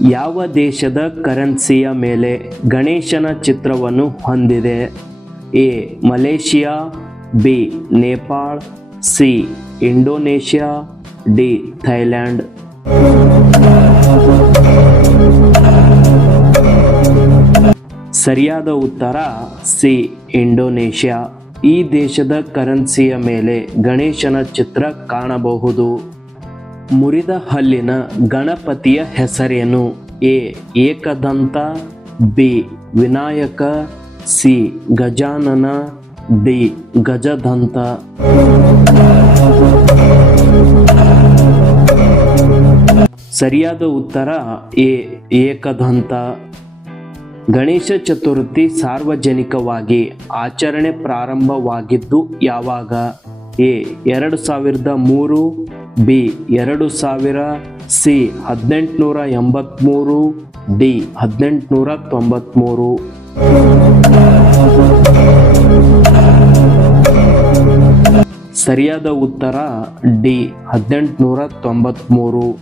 ಯಾವ ದೇಶದ ಕರೆನ್ಸಿಯ ಮೇಲೆ ಗಣೇಶನ ಚಿತ್ರವನ್ನು ಹೊಂದಿದೆ? A Malaysia, B Nepal, C Indonesia, D Thailand. ಸರಿಯಾದ ಉತ್ತರ ಸಿ ಇಂಡೋನೇಷ್ಯಾ. ಈ ದೇಶದ ಕರೆನ್ಸಿಯ ಮೇಲೆ ಗಣೇಶನ ಚಿತ್ರ ಕಾಣಬಹುದು. ಮುರಿದ ಹಲ್ಲಿನ ಗಣಪತಿಯ ಹೆಸರೇನು? A Ekadanta, B Vinayaka, C Gajanana, D Gajadanta. ಸರಿಯಾದ ಉತ್ತರ ಎ ಏಕದಂತ. ಗಣೇಶ ಚತುರ್ಥಿ ಸಾರ್ವಜನಿಕವಾಗಿ ಆಚರಣೆ ಪ್ರಾರಂಭವಾಗಿದ್ದು ಯಾವಾಗ? A 2003, B 2000, C 1883, D 1893. ಸರಿಯಾದ ಉತ್ತರ ಡಿ 1893.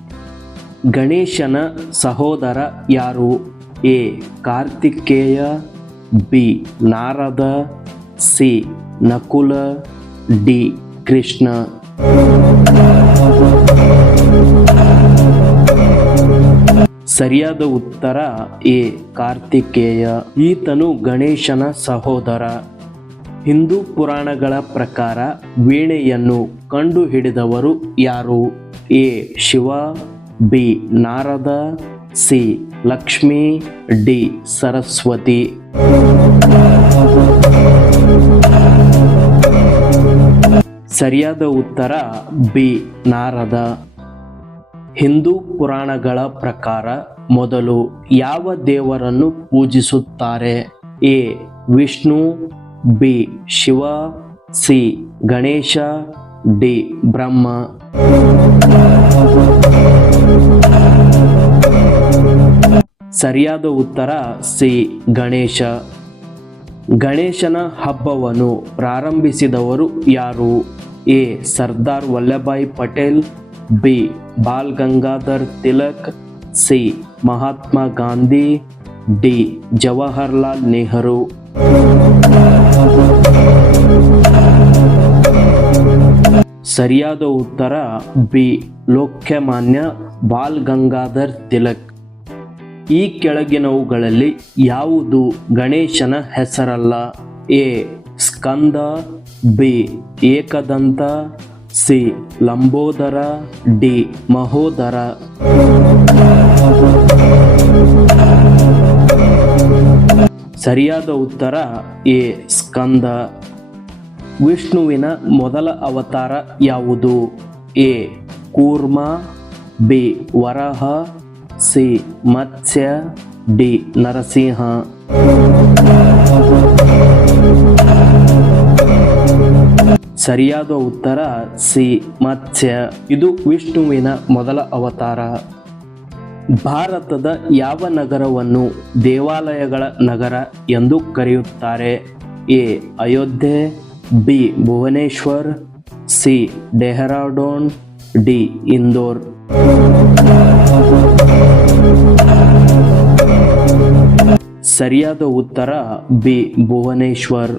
ಗಣೇಶನ ಸಹೋದರ ಯಾರು? A Kartikeya, B Narada, C Nakula, D Krishna. ಸರಿಯಾದ ಉತ್ತರ ಎ ಕಾರ್ತಿಕೇಯ. ಈತನು ಗಣೇಶನ ಸಹೋದರ. ಹಿಂದೂ ಪುರಾಣಗಳ ಪ್ರಕಾರ ವೀಣೆಯನ್ನು ಕಂಡುಹಿಡಿದವರು ಯಾರು? A Shiva, B Narada, C Lakshmi, D Saraswati. ಸರಿಯಾದ ಉತ್ತರ ಬಿ ನಾರದ. ಹಿಂದೂ ಪುರಾಣಗಳ ಪ್ರಕಾರ ಮೊದಲು ಯಾವ ದೇವರನ್ನು ಪೂಜಿಸುತ್ತಾರೆ? A Vishnu, B Shiva, C Ganesha, D Brahma. ಸರಿಯಾದ ಉತ್ತರ ಸಿ ಗಣೇಶ. ಗಣೇಶನ ಹಬ್ಬವನ್ನು ಪ್ರಾರಂಭಿಸಿದವರು ಯಾರು? A Sardar Vallabhbhai Patel, B Bal Gangadhar Tilak, C Mahatma Gandhi, D Jawaharlal Nehru. ಸರಿಯಾದ ಉತ್ತರ ಬಿ ಲೋಕಮಾನ್ಯ ಬಾಲ್ ಗಂಗಾಧರ್ ತಿಲಕ್. ಈ ಕೆಳಗಿನವುಗಳಲ್ಲಿ ಯಾವುದು ಗಣೇಶನ ಹೆಸರಲ್ಲ? A Skanda, B Ekadanta, C Lambodara, D Mahodara. ಸರಿಯಾದ ಉತ್ತರ ಎ ಸ್ಕಂದ. ವಿಷ್ಣುವಿನ ಮೊದಲ ಅವತಾರ ಯಾವುದು? A Kurma, B Varaha, C Matsya, D Narasimha. ಸರಿಯಾದ ಉತ್ತರ ಸಿ ಮತ್ಸ್ಯ. ಇದು ವಿಷ್ಣುವಿನ ಮೊದಲ ಅವತಾರ. ಭಾರತದ ಯಾವ ನಗರವನ್ನು ದೇವಾಲಯಗಳ ನಗರ ಎಂದು ಕರೆಯುತ್ತಾರೆ? A Ayodhya, B Bhubaneswar, C Dehradun, D Indore. ಸರಿಯಾದ ಉತ್ತರ ಬಿ ಭುವನೇಶ್ವರ್.